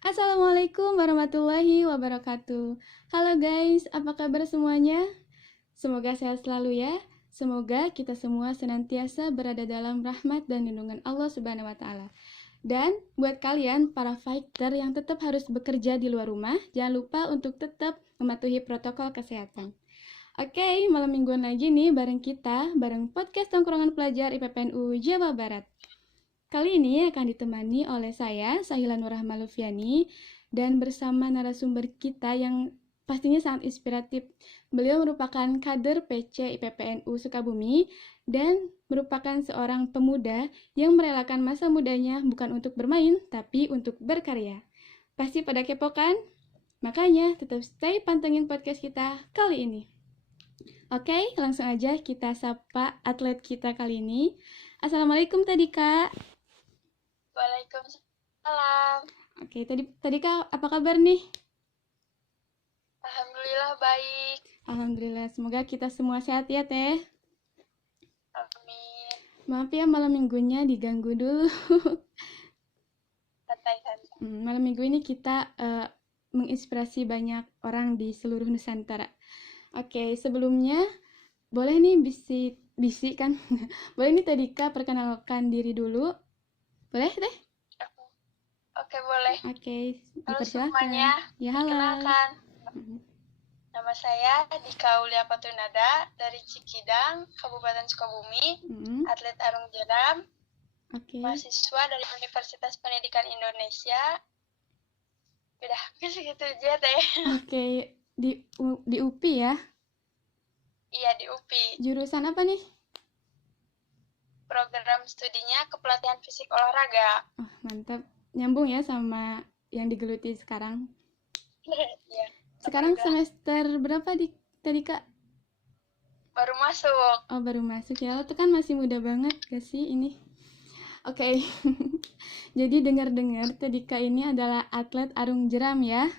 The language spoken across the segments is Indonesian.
Assalamualaikum warahmatullahi wabarakatuh. Halo guys, apa kabar semuanya? Semoga sehat selalu ya. Semoga kita semua senantiasa berada dalam rahmat dan lindungan Allah Subhanahu wa taala. Dan buat kalian para fighter yang tetap harus bekerja di luar rumah, jangan lupa untuk tetap mematuhi protokol kesehatan. Oke, malam mingguan lagi nih bareng podcast Tongkrongan Pelajar IPPNU Jawa Barat. Kali ini akan ditemani oleh saya, Sahila Nurrahma Lufiani, dan bersama narasumber kita yang pastinya sangat inspiratif. Beliau merupakan kader PC IPPNU Sukabumi dan merupakan seorang pemuda yang merelakan masa mudanya bukan untuk bermain, tapi untuk berkarya. Pasti pada kepo kan? Makanya tetap stay pantengin podcast kita kali ini. Oke, langsung aja kita sapa atlet kita kali ini. Assalamualaikum tadi Kak. Waalaikumsalam. Oke, tadi Kak, apa kabar nih? Alhamdulillah baik. Alhamdulillah, semoga kita semua sehat ya Teh. Amin. Maaf ya malam minggunya diganggu dulu. Santai-santai. Malam minggu ini kita menginspirasi banyak orang di seluruh Nusantara. Oke, sebelumnya boleh nih bisi kan? Boleh nih tadi Kak perkenalkan diri dulu. Boleh Teh? Oke, boleh. Oke, Halo dipersilakan. semuanya. Ya, halo. Kenalkan. Nama saya Dika Ulia Patunada dari Cikidang, Kabupaten Sukabumi, atlet arung jeram, mahasiswa dari Universitas Pendidikan Indonesia. Udah, segitu aja Teh. Oke, di UPI ya? Iya, di UPI. Jurusan apa nih? Program studinya kepelatihan fisik olahraga. Oh, mantap. Nyambung ya sama yang digeluti sekarang. Iya. Sekarang semester berapa tadi Kak? Baru masuk. Oh, baru masuk ya. Itu kan masih muda banget gak sih ini? Oke. Jadi dengar-dengar tadi Kak ini adalah atlet arung jeram ya?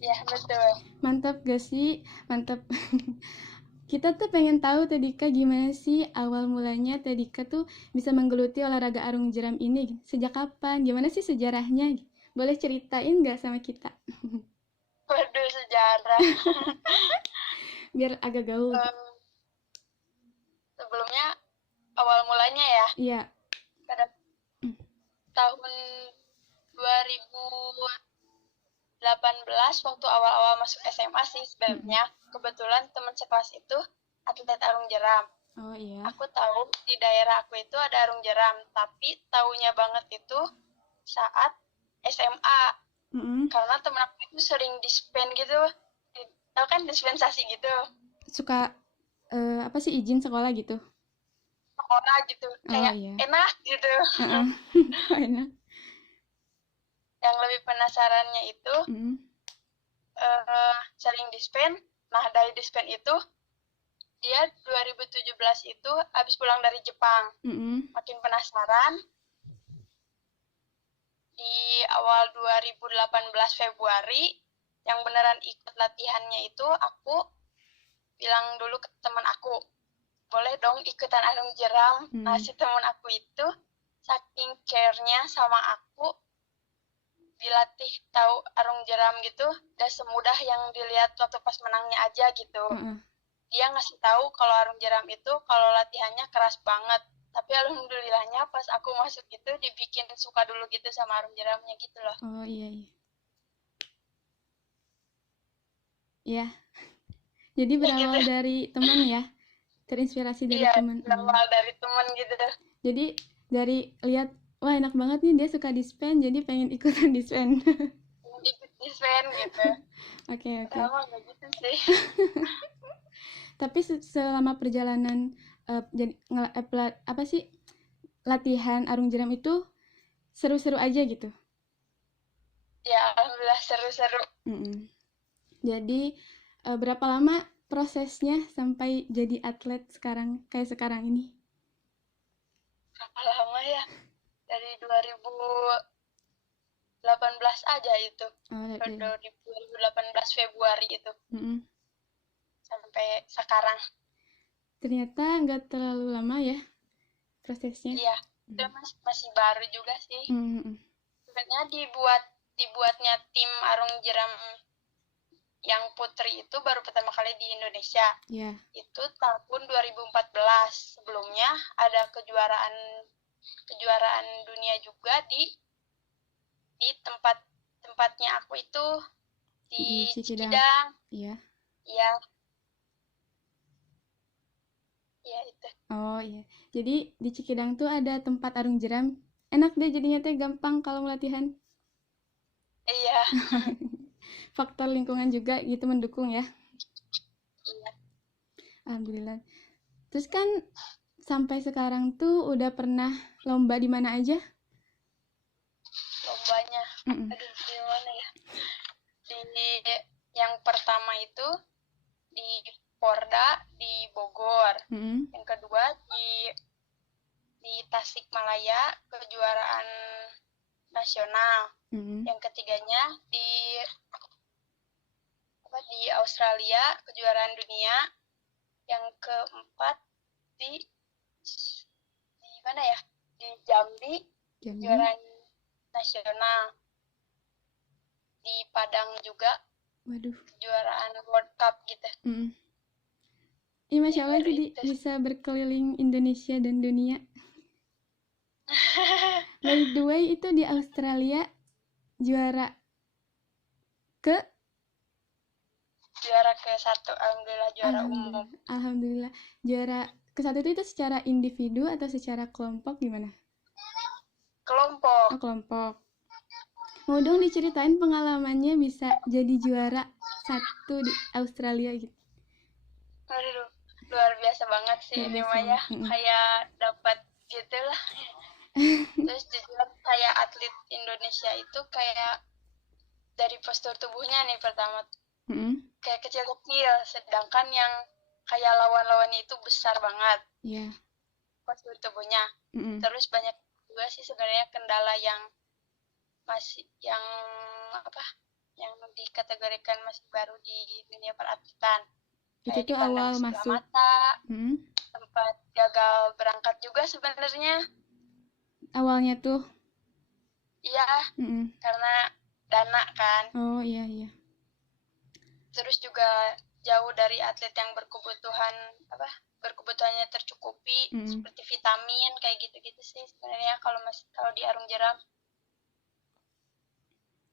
Ya, betul. Mantap gak sih? Mantap. Kita tuh pengen tahu tadi Kak gimana sih awal mulanya tadi Kak tuh bisa menggeluti olahraga arung jeram ini. Sejak kapan? Gimana sih sejarahnya? Boleh ceritain gak sama kita? Waduh, sejarah. Biar agak gaul. Sebelumnya, awal mulanya ya. Iya. Pada tahun 2018, waktu awal-awal masuk SMA sih sebenarnya. Kebetulan teman sekelas itu atlet arung jeram. Oh iya. Aku tahu di daerah aku itu ada arung jeram, tapi taunya banget itu saat SMA. Karena temen aku itu sering dispen gitu. Tahu kan dispensasi gitu. Suka apa sih izin sekolah gitu? Sekolah gitu. Kayak iya. enak gitu. Enak. Yang lebih penasarannya itu sering dispen. Nah, dari dispen itu dia 2017 itu habis pulang dari Jepang. Makin penasaran. Di awal 2018 Februari yang beneran ikut latihannya itu aku bilang dulu ke teman aku, boleh dong ikutan arung jeram. Nah, si teman aku itu saking care-nya sama aku, dilatih tahu arung jeram gitu, udah semudah yang dilihat waktu pas menangnya aja gitu. Dia ngasih tahu kalau arung jeram itu kalau latihannya keras banget. Tapi alhamdulillahnya pas aku masuk itu dibikin suka dulu gitu sama arung jeramnya gitu loh. Oh iya. Ya. Jadi berawal gitu. Dari teman ya? Terinspirasi dari teman. Iya, berawal dari teman gitu. Jadi dari lihat, wah enak banget nih dia suka dispen, jadi pengen ikutan dispen. Ikut dispen gitu. Oke. Sama nggak gitu sih. Tapi selama perjalanan jadi apa sih latihan arung jeram itu seru-seru aja gitu? Ya, alhamdulillah seru-seru. Jadi berapa lama prosesnya sampai jadi atlet kayak sekarang ini? Berapa lama ya? Dari 2018 aja itu. 2018 Februari itu. Sampai sekarang. Ternyata nggak terlalu lama ya prosesnya? Iya, itu masih baru juga sih. sebenarnya dibuatnya tim arung jeram yang putri itu baru pertama kali di Indonesia. Iya. Itu tahun 2014. Sebelumnya ada kejuaraan dunia juga di tempatnya aku itu di Cikidang. Iya. Iya. Iya itu. Oh iya. Jadi di Cikidang tuh ada tempat arung jeram. Enak deh jadinya teh, gampang kalau latihan. Iya. Faktor lingkungan juga gitu mendukung ya. Iya. Alhamdulillah. Terus kan sampai sekarang tuh udah pernah lomba di mana aja? Lombanya. Aduh, di mana ya? Yang pertama itu di Porda di Bogor. Yang kedua di Tasikmalaya, kejuaraan nasional. Yang ketiganya di Australia, kejuaraan dunia. Yang keempat di mana ya? Di Jambi, kejuaraan nasional. Di Padang juga. Waduh. Kejuaraan World Cup gitu. Iya, Masya Allah, jadi bisa berkeliling Indonesia dan dunia. By the way, itu di Australia juara ke satu, alhamdulillah juara umum. Alhamdulillah. Juara ke satu itu secara individu atau secara kelompok gimana? Kelompok. Oh, kelompok. Mau dong diceritain pengalamannya bisa jadi juara satu di Australia gitu. Aduh, luar biasa banget sih ini mah ya. Kayak dapat gitu lah. Terus juga kayak atlet Indonesia itu kayak dari postur tubuhnya nih pertama kayak kecil-kecil, sedangkan yang kayak lawan-lawannya itu besar banget. Iya. Postur tubuhnya. Terus banyak juga sih sebenarnya kendala yang masih yang dikategorikan masih baru di dunia peratletan. Itu tuh awal masuk. Mata, tempat gagal berangkat juga sebenarnya. Awalnya tuh. Iya. Karena dana kan. Oh iya. Terus juga jauh dari atlet yang berkebutuhannya tercukupi seperti vitamin kayak gitu-gitu sih sebenarnya kalau di arung jeram.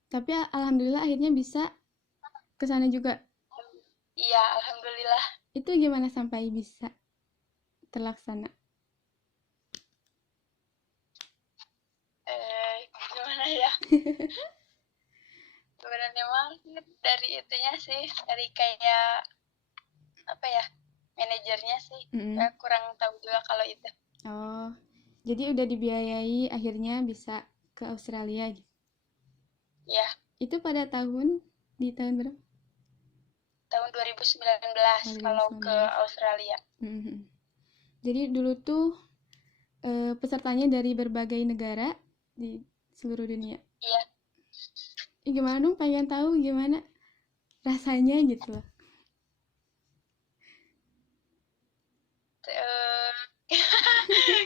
Tapi alhamdulillah akhirnya bisa ke sana juga. Iya, alhamdulillah. Itu gimana sampai bisa terlaksana? Gimana ya? Sebenarnya mah dari itunya sih, dari kayak manajernya sih. Ya, kurang tahu juga kalau itu. Oh, jadi udah dibiayai akhirnya bisa ke Australia gitu. Iya. Itu pada di tahun berapa? Tahun 2019 kalau ke Australia. Jadi dulu tuh pesertanya dari berbagai negara di seluruh dunia. Iya. Gimana dong, pengen tahu gimana rasanya gitu loh.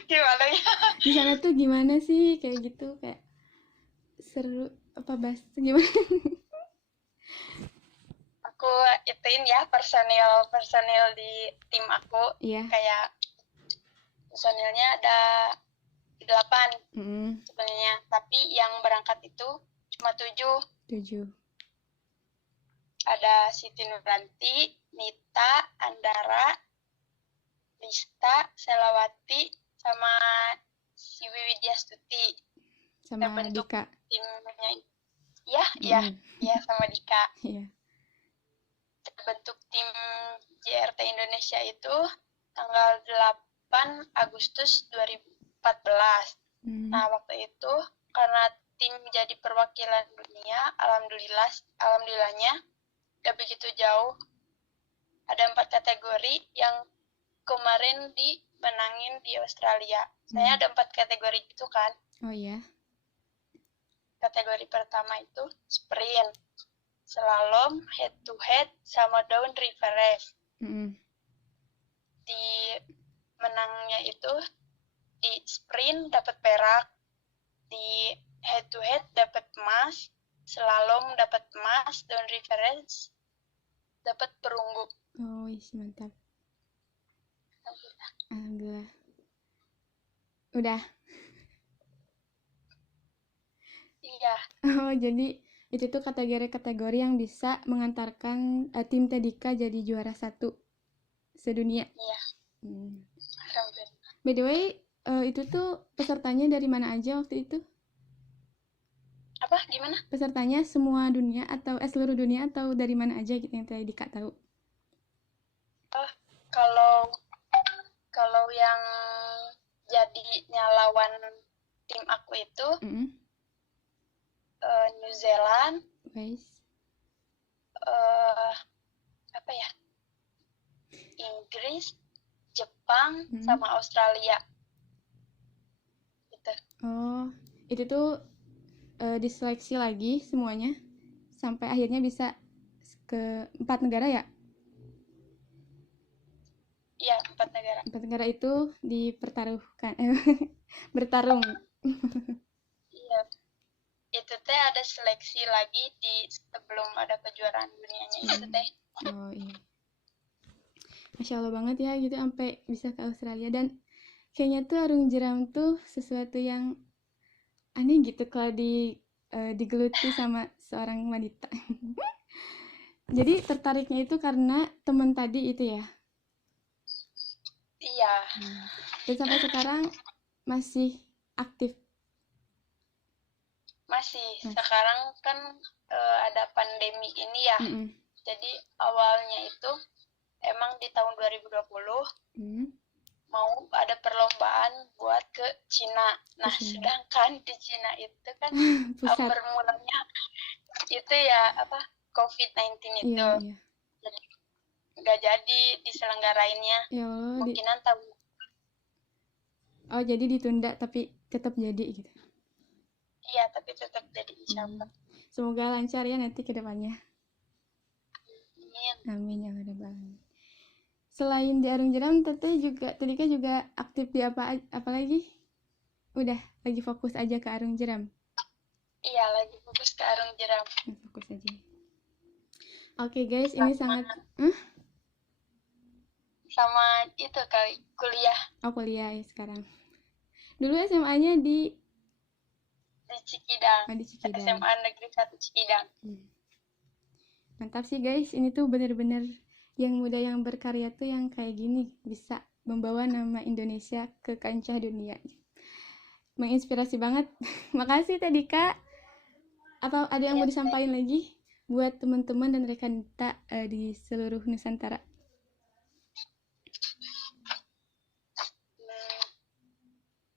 Gimana ya? Di sana tuh gimana sih kayak gitu, kayak seru apa bahas gimana? Aku ituin ya personil di tim aku. Iya. Kayak personilnya ada 8 sebenarnya, tapi yang berangkat itu cuma 7. Ada Siti Nuranti, Nita, Andara, Lista, Selawati, sama si Widya Stuti. Sama Dika. Timnya, iya sama Dika. Iya. Bentuk tim JRT Indonesia itu tanggal 8 Agustus 2014. Nah, waktu itu karena tim jadi perwakilan dunia, alhamdulillahnya gak begitu jauh. Ada 4 kategori yang kemarin dimenangin di Australia. Saya ada 4 kategori itu kan. Oh iya. Kategori pertama itu sprint, slalom, head to head, sama down river race. Di menangnya itu di sprint dapat perak, di head to head dapat emas, slalom dapat emas, down reference dapat perunggu. Oh, isi mantap. Alhamdulillah. Udah. Iya. Oh, jadi itu tuh kategori-kategori yang bisa mengantarkan tim Tedika jadi juara 1 sedunia. Iya. Alhamdulillah. By the way, itu tuh pesertanya dari mana aja waktu itu? Apa? Gimana? Pesertanya semua dunia atau seluruh dunia atau dari mana aja gitu yang Tedika tahu? Kalau yang jadinya lawan tim aku itu New Zealand, apa ya? Inggris, Jepang, sama Australia. Gitu. Oh, itu tuh diseleksi lagi semuanya sampai akhirnya bisa ke 4 negara ya? Iya, 4 negara. 4 negara itu dipertaruhkan, bertarung. Iya. Itu teh ada seleksi lagi di sebelum ada kejuaraan dunianya itu teh. Oh iya. Masya Allah banget ya gitu sampai bisa ke Australia, dan kayaknya tuh arung jeram tuh sesuatu yang aneh gitu kalau digeluti sama seorang wanita. Jadi tertariknya itu karena teman tadi itu ya? Iya. Dan sampai sekarang masih aktif? Masih. Sekarang kan ada pandemi ini ya. Jadi awalnya itu emang di tahun 2020 mau ada perlombaan buat ke Cina. Nah, sedangkan di Cina itu kan bermulanya itu ya apa COVID-19 itu. Iya. Jadi nggak jadi diselenggarainnya. Ya Allah, kemungkinan tahun. Oh, jadi ditunda tapi tetap jadi gitu. Iya, tapi tetap jadi insyaallah. Semoga lancar ya nanti ke depannya. Amin. Amin ya rabbal alamin. Selain di arung jeram, Tedika juga aktif di apa lagi? Udah lagi fokus aja ke arung jeram. Iya, lagi fokus ke arung jeram. Fokus aja. Oke, guys, ini sangat sama itu kali kuliah. Oh, kuliah ya sekarang. Dulu SMA-nya di Cikidang. di Cikidang. SMA Negeri 1 Cikidang. Mantap sih guys, ini tuh bener-bener yang muda yang berkarya tuh yang kayak gini bisa membawa nama Indonesia ke kancah dunia. Menginspirasi banget. Makasih Tedika. Apa ada yang mau disampaikan lagi buat teman-teman dan rekan kita di seluruh Nusantara?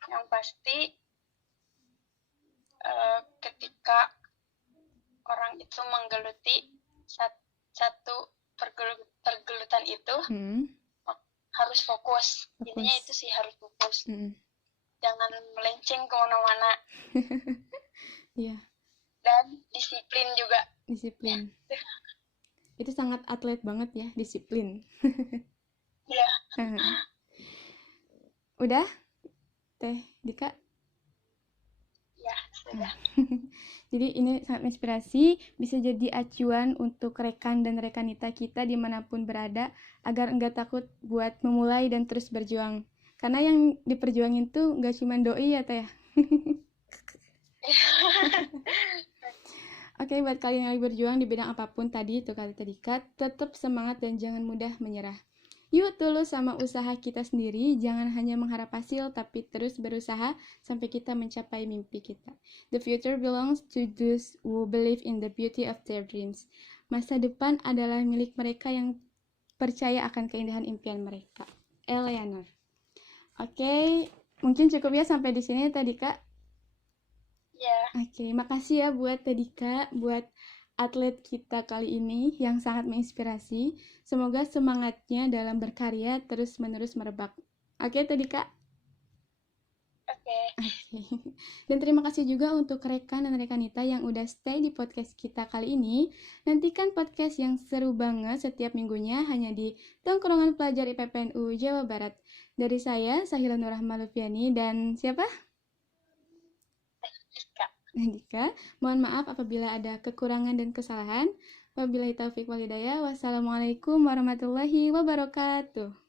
Yang pasti ketika orang itu menggeluti satu pergelutan itu harus fokus. Intinya itu sih harus fokus. Jangan melenceng kemana-mana. Iya. Dan disiplin juga. Disiplin. Itu sangat atlet banget ya, disiplin. Iya. Udah? Teh Dika? Ya, sudah. Jadi ini sangat inspirasi, bisa jadi acuan untuk rekan dan rekanita kita dimanapun berada, agar enggak takut buat memulai dan terus berjuang. Karena yang diperjuangin tuh enggak cuma doi ya Teh. Oke, buat kalian yang lagi berjuang di bidang apapun tadi itu kata Tedika, tetap semangat dan jangan mudah menyerah. Yuk tulus sama usaha kita sendiri, jangan hanya mengharap hasil, tapi terus berusaha sampai kita mencapai mimpi kita. The future belongs to those who believe in the beauty of their dreams. Masa depan adalah milik mereka yang percaya akan keindahan impian mereka. Eleanor. Oke, mungkin cukup ya sampai di sini Tedika. Ya. Oke, makasih ya buat Tedika, buat atlet kita kali ini yang sangat menginspirasi. Semoga semangatnya dalam berkarya terus-menerus merebak. Oke, Tedika? Oke. Dan terima kasih juga untuk rekan dan rekanita yang udah stay di podcast kita kali ini. Nantikan podcast yang seru banget setiap minggunya hanya di Tongkrongan Pelajar IPPNU Jawa Barat. Dari saya, Sahila Nurrahma Lufiani, dan siapa? Andika, mohon maaf apabila ada kekurangan dan kesalahan. Wabillahi taufiq wal hidayah. Wassalamualaikum warahmatullahi wabarakatuh.